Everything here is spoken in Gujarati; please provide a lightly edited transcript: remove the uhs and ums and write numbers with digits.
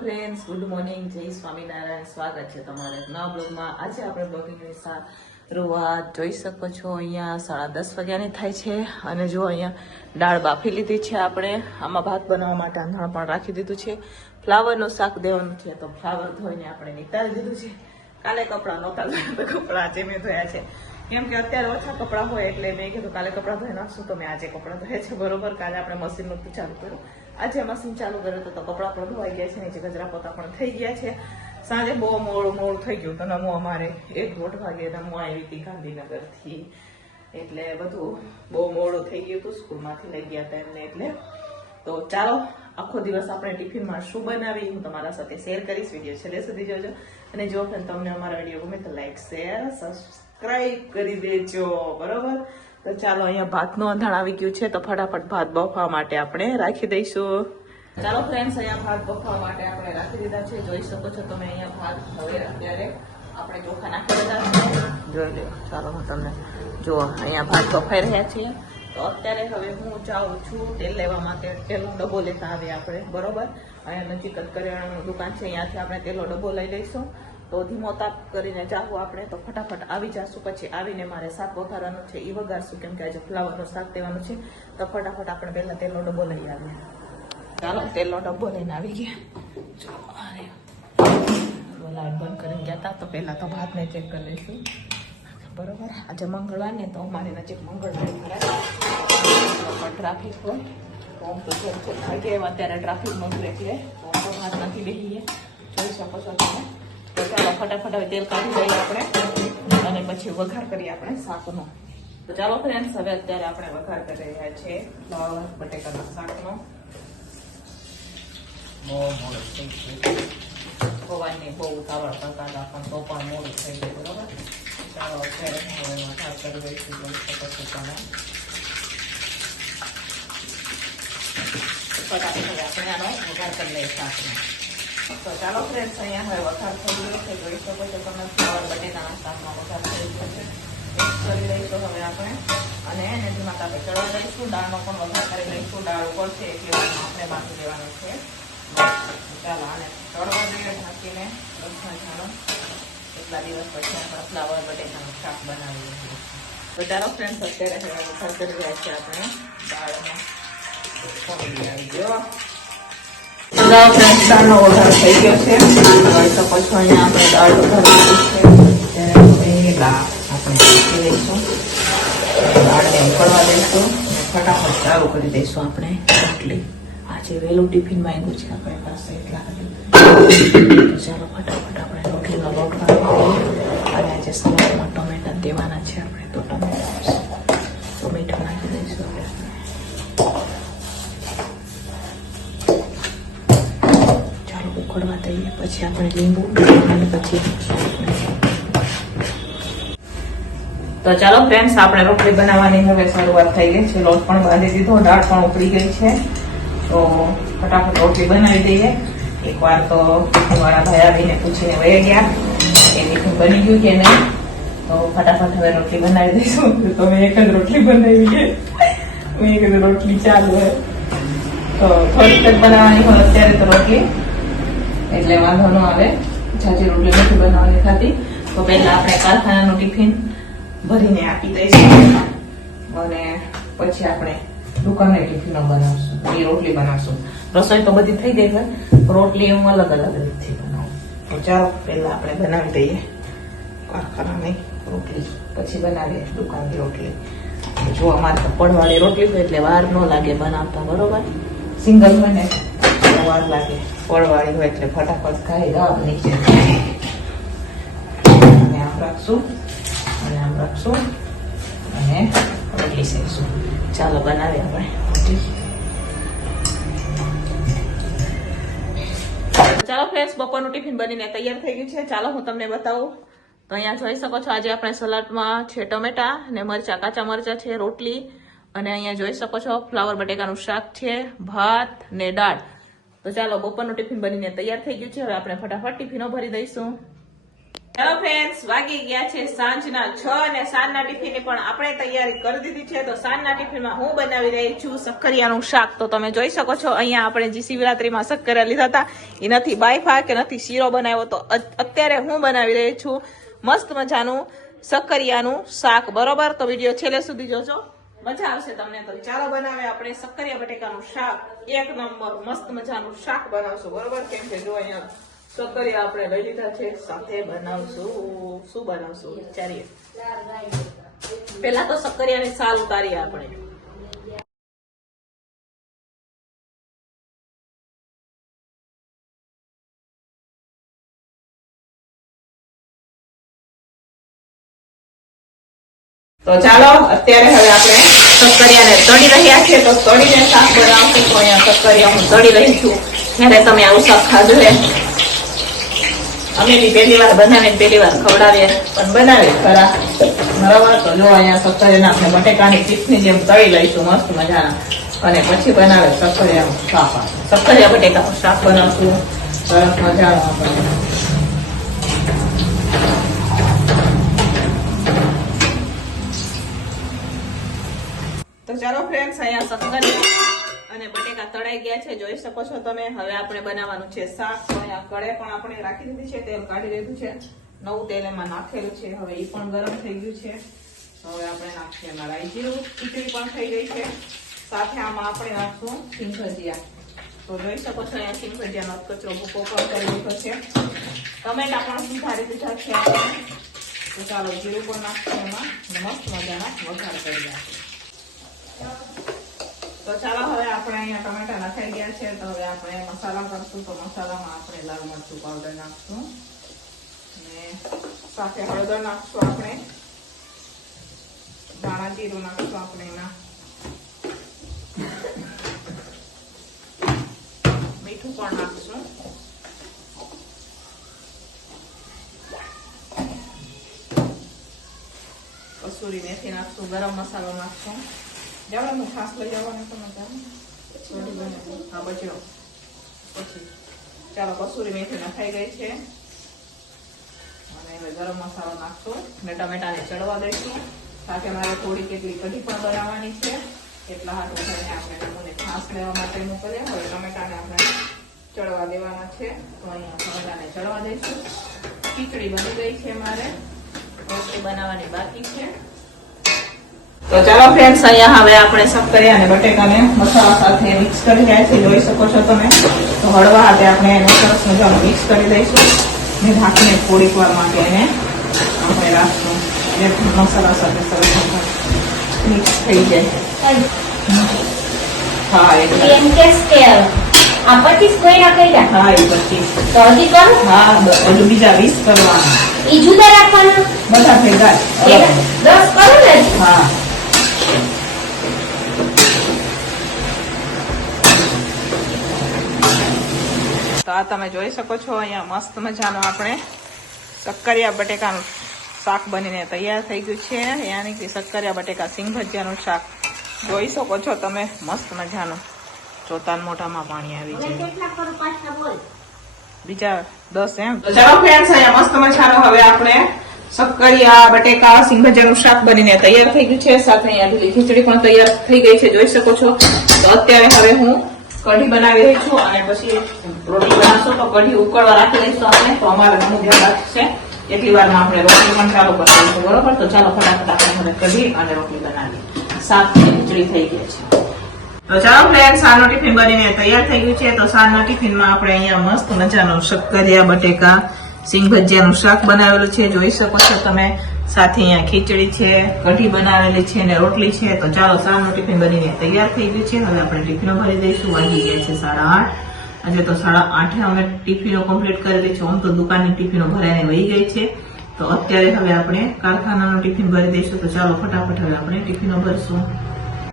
ફ્રેન્ડ્સ, ગુડ મોર્નિંગ, જય સ્વામિનારાયણ. સ્વાગત છે તમારા નવા બ્લોગમાં. આજે આપણે બ્લોગિંગની શરૂઆત જોઈ શકો છો. અહીંયા 10:30 વાગ્યાની થાય છે અને જો અહીંયા દાળ બાફી લીધી છે. આપણે આમાં ભાત બનાવવા માટે આંધણ પણ રાખી દીધું છે. ફ્લાવરનું શાક દેવાનું છે તો ફ્લાવર ધોઈને આપણે નીકાળી દીધું છે. કાલે કપડાં નહોતા ધોયા તો કપડાં આજે મેં ધોયા છે, કેમ કે અત્યારે ઓછા કપડાં હોય એટલે મેં કીધું કાલે કપડાં ધોઈ નાખશું, તો મેં આજે કપડાં ધોયા છે. બરોબર, કાલે આપણે મશીનનું ચાલુ કર્યું, આજે મશીન ચાલુ કર્યું તો કપડાં પણ ધોવાઈ ગયા છે, નીચે ગજરા પોતા પણ થઈ ગયા છે. સાંજે બહુ મોડું થઈ ગયું તો નમો અમારે 1-1:30 વાગે નમો આવી હતી ગાંધીનગરથી, એટલે બધું બહુ મોડું થઈ ગયું હતું. સ્કૂલમાંથી લઈ ગયા હતા એમને, એટલે તો ચાલો આખો દિવસ આપણે ટિફિનમાં શું બનાવી હું તમારા સાથે શેર કરીશ. વિડીયો છેલ્લે સુધી જોજો અને જો તમને અમારા વિડીયો ગમે તો લાઈક, શેર, સબસ્ક્રાઇબ કરી દેજો. બરોબર, તો ચાલો અહીંયા ભાતનું અંધાણ આવી ગયું છે તો ફટાફટ ભાત બફવા માટે આપણે રાખી દઈશું. ચાલો ફ્રેન્ડ્સ, અહીંયા ભાત બફવા માટે આપણે રાખી દીધા છે. જોઈ શકો છો તમે અહીંયા ભાત હવે અત્યારે આપણે ચોખા નાખી દીધા છે, જોઈ લો. ચાલો હું તમને જો અહીંયા ભાત બફાઈ રહ્યા છીએ. તો અત્યારે હવે હું જાઉં છું તેલ લેવા માટે. તેલનો ડબ્બો લેતા આવીએ આપણે. બરોબર, અહીંયા નજીક જ કરિયાણાનું દુકાન છે, અહીંયાથી આપણે તેલનો ડબ્બો લઈ લઈશું. તો ધીમો તાપ કરીને જાવું આપણે, તો ફટાફટ આવી જશું. પછી આવીને મારે શાક વઘારવાનું છે, એ વઘારશું, કેમ કે આજે ફ્લાવરનું શાક દેવાનું છે. તો ફટાફટ આપણે પહેલા તેલનો ડબ્બો લઈ આવીએ. ચાલો તેલનો ડબ્બો લઈને આવી ગયા. લાઈટ બંધ કરીને ગયા હતા, તો પહેલા તો ભાતને ચેક કરી લઈશું. બરોબર, આજે મંગળવાર ને તો અમારી નજીક મંગળવાર ટ્રાફિક હોય તો આમ તો ભાગે અત્યારે ટ્રાફિક નહોતું એટલે તો ભાત નથી બેસીએ, જોઈ શકો છો તમે. તો ચાલો ફટાફટ હવે તેલ કાઢી દઈએ આપણે અને પછી વઘાર કરીએ આપણે શાકનો. તો ચાલો ફ્રેન્ડ્સ, હવે અત્યારે આપણે વઘાર કરી રહ્યા છીએ ફ્લાવર બટેકાના શાકનો. ખોવાની બહુ ઉતાવળ કરતા હતા પણ તો પણ મોડું થઈ ગયું. બરોબર, ચાલો અત્યારે હવે વઘાર કરી દઈશું. જોઈ શકો છો તમે. ફટાફટ હવે આપણે આનો વઘાર કરી લઈએ શાકનો. તો ચાલો ફ્રેન્ડ્સ, અહીંયા હવે વઘાર થઈ ગયો છે. જોઈ શકો છો તમે ફ્લાવર બટેકાના શાકમાં વઘાર થઈ ગયો છે. મિક્સ કરી લઈશું હવે આપણે અને એને ધીમા તાપે ચડવા દઈશું. દાળનો પણ વઘાર કરી લઈશું. દાળ ઉકળશે એટલે આપણે બાકી દેવાનું છે. ચાલો આને ચડવા દઈએ ઢાંકીને 10 જાણો. એટલા દિવસ પછી આપણે ફ્લાવર બટેકાનું શાક બનાવીએ છીએ. તો ચાલો ફ્રેન્ડ્સ, અત્યારે હવે વઘાર કરી રહ્યા છીએ આપણે દાળમાં. આવી ગયો દાળનો વઘાર થઈ ગયો છે. જોઈ શકો છો અહીંયા આપણે દાળ વઘારી છે. આપણે મૂકી દઈશું, દાળને ઉકળવા દઈશું, ફટાફટ ચાલુ કરી દઈશું આપણે રોટલી. આજે વહેલું ટિફિન માંગ્યું છે આપણી પાસે, એટલા ચાલો ફટાફટ આપણે રોટલીનો લોટ વાળીએ. અને આજે સલાડમાં ટોમેટા દેવાના છે આપણે, તો ટોમેટો નાખી દઈશું આપણે. ઉકળવા દઈએ પછી આપણે લીંબુ અને પછી. તો ચાલો ફ્રેન્ડ્સ, આપણે રોટલી બનાવવાની હવે શરૂઆત થઈ ગઈ છે. લોટ પણ બાંધી દીધો, દાળ પણ ઉકળી ગઈ છે. તો ફટાફટ રોટલી બનાવી દઈએ. એકવાર તો મારા ભાઈ આવીને પૂછીને વહી ગયા એ ટિફિન બની ગયું કે નહીં, તો ફટાફટ હવે રોટલી બનાવી દઈશું. તો મેં એક જ રોટલી બનાવી છે, મેં એક જ રોટલી ચાલુ હોય તો થોડીક જ બનાવવાની હોય અત્યારે તો રોટલી, એટલે વાંધો ન આવે. જાજી રોટલી નથી બનાવવાની થતી. તો પહેલા આપણે કારખાનાનું ટિફિન ભરીને આપી દઈશું અને પછી આપણે દુકાને ટિફિનો બનાવશું, એ રોટલી બનાવશું. રસોઈ તો બધી થઈ ગઈ છે, રોટલી હું અલગ અલગ રીતથી બનાવું. તો ચાલો પહેલા આપણે બનાવી દઈએ કારખાનાની રોટલી, પછી બનાવીએ દુકાનની રોટલી. જો અમારે તો પડવાળી રોટલી હોય એટલે વાર ન લાગે બનાવતા. બરોબર, સિંગલ હોય ને વાર લાગે, પડવાળી હોય એટલે ફટાફટ ખાઈ દાળ નીચે. અને આમ રાખશું અને આમ રાખશું અને રોટલી શેકશું. ચાલો બનાવીએ આપણે રોટલી. ચાલો ફ્રેન્ડ્સ, બપોરનું ટિફિન બનીને તૈયાર થઈ ગયું છે. ચાલો હું તમને બતાવું. તો અહીંયા જોઈ શકો છો આજે આપણે સલાડમાં છે ટમેટા ને મરચા, કાચા મરચા છે, રોટલી અને અહીંયા જોઈ શકો છો ફ્લાવર બટેકાનું શાક છે, ભાત ને દાળ. તો ચાલો બપોરનું ટિફિન બનીને તૈયાર થઈ ગયું છે. હવે આપણે ફટાફટ ટિફિનો ભરી દઈશું. હેલો ફ્રેન્ડ્સ, વાગી ગયા છે સાંજના 6 અને સાંજના ટિફિનની પણ આપણે તૈયારી કરી દીધી છે. તો સાંજના ટિફિનમાં હું બનાવી રહી છું શક્કરિયાનું શાક. તો તમે જોઈ શકો છો અહીંયા આપણે જે શિવરાત્રીમાં શક્કરિયા લીધા હતા એ નથી બાયફા કે નથી શીરો બનાવ્યો. તો અત્યારે હું બનાવી રહી છું મસ્ત મજાનું શક્કરિયાનું શાક. બરોબર, તો વિડીયો છેલ્લે સુધી જોજો, મજા આવશે તમને. તો ચાલો બનાવે આપણે શક્કરિયા બટેકાનું શાક. એક નંબર મસ્ત મજાનું શાક બનાવશું. બરોબર, કેમ કે જો અહીંયા શક્કરિયા આપણે લઈ લીધા છે, સાથે બનાવશું. શું બનાવશું વિચારીએ. પેલા તો શક્કરિયાની સાલ ઉતારીએ આપણે. તો ચાલો અત્યારે હવે આપણે શક્કરિયાને તળી રહ્યા છીએ. તો તળીને શાક બનાવશું. તો અહીંયા શક્કરિયા હું તળી રહી છું. ત્યારે તમે આવું શાક ખાધું હે? અમે બી પહેલી વાર બનાવીને પહેલી વાર ખવડાવીએ, પણ બનાવીએ ખરા. બરાબર, તો જો અહીંયા શક્કરિયાના આપણે બટેકાની ચીપ્સની જેમ તળી લઈશું મસ્ત મજાના, અને પછી બનાવે શક્કરિયાનું શાક. શક્કરિયા બટેકાનું શાક બનાવશું સરસ મજાનું આપણે. તો ચાલો ફ્રેન્ડ્સ, અહીંયા શક્કરિયા અને બટેકા તળાઈ ગયા છે, જોઈ શકો છો તમે. હવે આપણે બનાવવાનું છે શાક. તો અહીંયા કઢાઈ પણ આપણે રાખી દીધી છે, તેલ કાઢી લીધું છે, નવું તેલ એમાં નાખેલું છે. હવે એ પણ ગરમ થઈ ગયું છે. હવે આપણે નાખીએ એમાં રાઈ જીરું. ખીચડી પણ થઈ ગઈ છે. સાથે આમાં આપણે નાખશું સિંગ ભજીયા. તો જોઈ શકો છો અહીંયા સિંગ ભજીયાનો કચરો ભૂકો પણ કરી દીધો છે. ટમેટા પણ સુધારી દીધા છે આપણે. તો ચાલો જીરું પણ નાખશું એમાં, મસ્ત મજાના વઘાર કરી નાખીએ. તો ચાલો હવે આપણે અહીંયા ટમેટા નખાઈ ગયા છે. તો હવે આપણે મસાલા કરશું. તો મસાલામાં આપણે લાલ મરચું પાવડર નાખશું, અને સાથે હળદર નાખશું આપણે, ધાણા જીરું નાખશું આપણે એમાં, મીઠું પણ નાખશું, કસૂરી મેથી નાખશું, ગરમ મસાલો નાખશું. જવાનું ખાસ લઈ જવાનું તો હા બચ્યો. પછી ચાલો કસૂરી મેથી નખાઈ ગઈ છે, અને હવે ગરમ મસાલો નાખશું અને ટમેટાને ચડવા દઈશું. સાથે મારે થોડી કેટલી કઢી પણ બનાવવાની છે, એટલા હાથો થઈને આપણે નમૂને છાશ લેવા માટે મોકલીએ. હવે ટમેટાને આપણે ચડવા દેવાના છે. તો અહીંયા ટમેટાને ચડવા દઈશું. ખીચડી બની ગઈ છે, મારે રોટલી બનાવવાની બાકી છે. તો ચાલો ફ્રેન્ડ્સ, અહીંયા હવે આપણે શક્કરિયા અને બટેકાને મસાલા સાથે મિક્સ કરી રહ્યા છીએ, જોઈ શકો છો તમે. તો હળવા હાથે આપણે એને સરસ મજાનું મિક્સ કરી દઈશું, ને ઢાંકીને થોડીક વાર માટે એને આપણે રાખશું. મસાલા સાથે સરસ મિક્સ થઈ જાય. હા, એ પછી હા, હજુ બીજા 20 કરવાના. બધા ભેગા 10 કરો ને. હા, તો આ તમે જોઈ શકો છો અહીંયા મસ્ત મજાનું આપણે શક્કરિયા બટેકાનું શાક બનીને તૈયાર થઈ ગયું છે. યાની કે શક્કરિયા બટેકા સિંગ ભજીયાનું શાક જોઈ શકો છો તમે, મસ્ત મજાનું. ચોતાન મોઢામાં પાણી આવી જાય. બીજા 10 એમ. તો ચાલો ફ્રેન્ડ્સ, અહીંયા મસ્ત મજાનું હવે આપણે શક્કરિયા બટેકા સિંગ ભજીયાનું શાક બનીને તૈયાર થઈ ગયું છે. સાથે અહીંયા ઢીલી ખીચડી પણ તૈયાર થઈ ગઈ છે, જોઈ શકો છો. તો અત્યારે હવે હું કઢી બનાવી રહી છું, અને પછી રોટલી બનાવશું. તો કઢી ઉકળવા રાખી દઈશું આપણે. તો અમારે ઘણું ધ્યાન રાખશે, એટલી વારમાં આપણે રોટલી પણ ચાલુ કરી દઈશું. બરોબર, તો ચાલો ફટાફટ આપણે હવે કઢી અને રોટલી બનાવીએ. શાક ખીચડી થઈ ગઈ છે. તો ચાલો ફ્રેન્ડ્સ, સાનો ટિફિન બનીને તૈયાર થઈ ગયું છે. તો સાંજના ટિફિનમાં આપણે અહીંયા મસ્ત મજાનું શક્કરિયા બટેકા સિંગ ભજીયાનું શાક બનાવેલું છે, જોઈ શકો છો તમે. સાથે અહીંયા ખીચડી છે, કઢી બનાવેલી છે, અને રોટલી છે. તો ચાલો સાંજનું ટિફિન બનીને તૈયાર થઈ ગયું છે. હવે આપણે ટિફિનો ભરી દઈશું. વાગી ગયા છે 8:30. આજે તો 8:30 અમે ટિફિનો કમ્પ્લીટ કરી દઈશું. આમ તો દુકાનની ટિફિનો ભરાઈને વહી ગઈ છે. તો અત્યારે હવે આપણે કારખાનાનું ટિફિન ભરી દઈશું. તો ચાલો ફટાફટ હવે આપણે ટિફિનો ભરશું.